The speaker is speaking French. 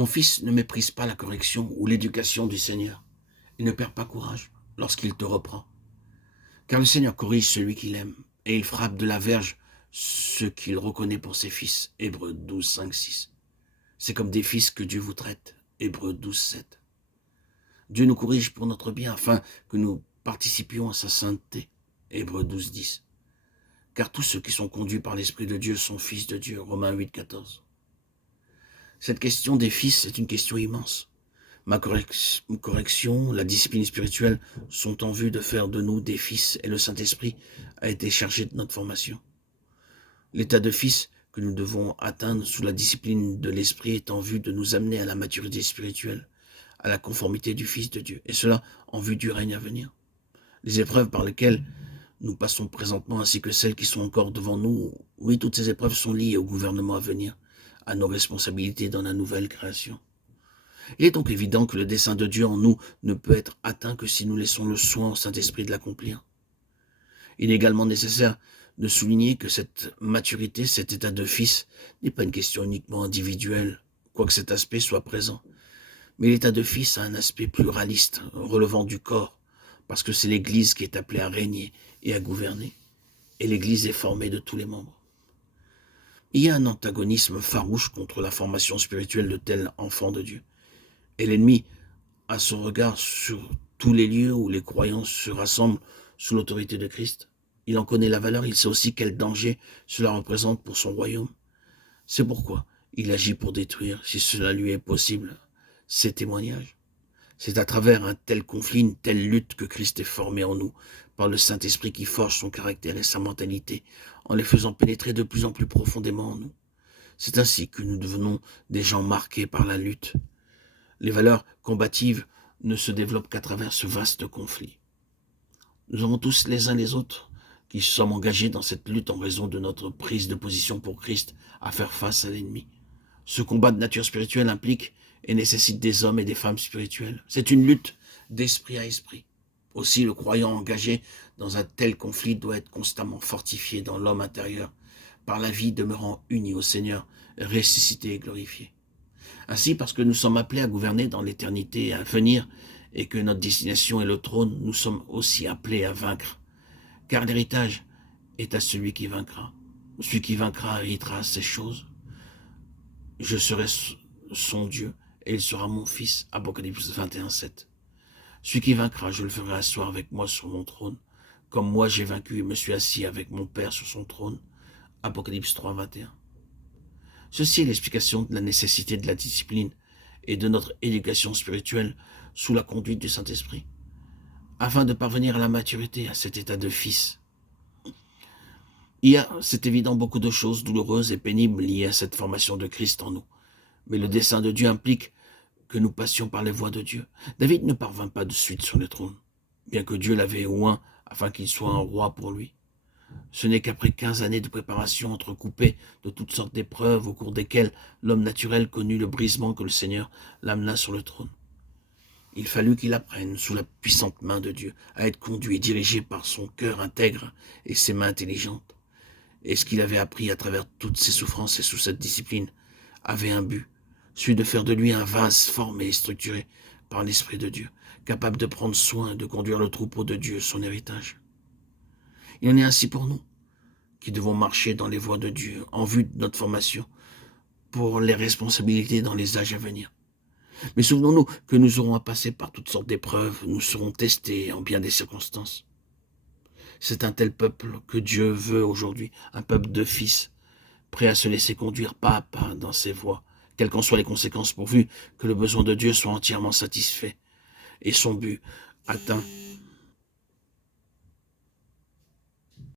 Mon fils, ne méprise pas la correction ou l'éducation du Seigneur et ne perd pas courage lorsqu'il te reprend. Car le Seigneur corrige celui qu'il aime et il frappe de la verge ceux qu'il reconnaît pour ses fils. Hébreux 12, 5, 6. C'est comme des fils que Dieu vous traite. Hébreux 12, 7. Dieu nous corrige pour notre bien afin que nous participions à sa sainteté. Hébreux 12, 10. Car tous ceux qui sont conduits par l'Esprit de Dieu sont fils de Dieu. Romains 8, 14. Cette question des fils est une question immense. Ma correction, la discipline spirituelle sont en vue de faire de nous des fils et le Saint-Esprit a été chargé de notre formation. L'état de fils que nous devons atteindre sous la discipline de l'Esprit est en vue de nous amener à la maturité spirituelle, à la conformité du Fils de Dieu, et cela en vue du règne à venir. Les épreuves par lesquelles nous passons présentement ainsi que celles qui sont encore devant nous, oui, toutes ces épreuves sont liées au gouvernement à venir, à nos responsabilités dans la nouvelle création. Il est donc évident que le dessein de Dieu en nous ne peut être atteint que si nous laissons le soin au Saint-Esprit de l'accomplir. Il est également nécessaire de souligner que cette maturité, cet état de fils, n'est pas une question uniquement individuelle, quoique cet aspect soit présent. Mais l'état de fils a un aspect pluraliste, relevant du corps, parce que c'est l'Église qui est appelée à régner et à gouverner. Et l'Église est formée de tous les membres. Il y a un antagonisme farouche contre la formation spirituelle de tels enfants de Dieu. Et l'ennemi a son regard sur tous les lieux où les croyants se rassemblent sous l'autorité de Christ. Il en connaît la valeur, il sait aussi quel danger cela représente pour son royaume. C'est pourquoi il agit pour détruire, si cela lui est possible, ces témoignages. C'est à travers un tel conflit, une telle lutte que Christ est formé en nous, par le Saint-Esprit qui forge son caractère et sa mentalité, en les faisant pénétrer de plus en plus profondément en nous. C'est ainsi que nous devenons des gens marqués par la lutte. Les valeurs combatives ne se développent qu'à travers ce vaste conflit. Nous avons tous les uns les autres qui sommes engagés dans cette lutte en raison de notre prise de position pour Christ à faire face à l'ennemi. Ce combat de nature spirituelle implique et nécessite des hommes et des femmes spirituels. C'est une lutte d'esprit à esprit. Aussi, le croyant engagé dans un tel conflit doit être constamment fortifié dans l'homme intérieur, par la vie demeurant unie au Seigneur, ressuscité et glorifié. Ainsi, parce que nous sommes appelés à gouverner dans l'éternité à venir et que notre destination est le trône, nous sommes aussi appelés à vaincre. Car l'héritage est à celui qui vaincra. Celui qui vaincra héritera ces choses. Je serai son Dieu et il sera mon fils. Apocalypse 21, 7. Celui qui vaincra, je le ferai asseoir avec moi sur mon trône, comme moi j'ai vaincu et me suis assis avec mon Père sur son trône. Apocalypse 3, 21. Ceci est l'explication de la nécessité de la discipline et de notre éducation spirituelle sous la conduite du Saint-Esprit, afin de parvenir à la maturité, à cet état de fils. Il y a, c'est évident, beaucoup de choses douloureuses et pénibles liées à cette formation de Christ en nous. Mais le dessein de Dieu implique que nous passions par les voies de Dieu. David ne parvint pas de suite sur le trône, bien que Dieu l'avait oint afin qu'il soit un roi pour lui. Ce n'est qu'après 15 années de préparation entrecoupées de toutes sortes d'épreuves au cours desquelles l'homme naturel connut le brisement que le Seigneur l'amena sur le trône. Il fallut qu'il apprenne, sous la puissante main de Dieu, à être conduit et dirigé par son cœur intègre et ses mains intelligentes. Et ce qu'il avait appris à travers toutes ses souffrances et sous cette discipline avait un but, celui de faire de lui un vase formé et structuré par l'Esprit de Dieu, capable de prendre soin et de conduire le troupeau de Dieu, son héritage. Il en est ainsi pour nous, qui devons marcher dans les voies de Dieu, en vue de notre formation, pour les responsabilités dans les âges à venir. Mais souvenons-nous que nous aurons à passer par toutes sortes d'épreuves, nous serons testés en bien des circonstances. C'est un tel peuple que Dieu veut aujourd'hui, un peuple de fils, prêt à se laisser conduire pas à pas dans ses voies, quelles qu'en soient les conséquences, pourvu que le besoin de Dieu soit entièrement satisfait et son but atteint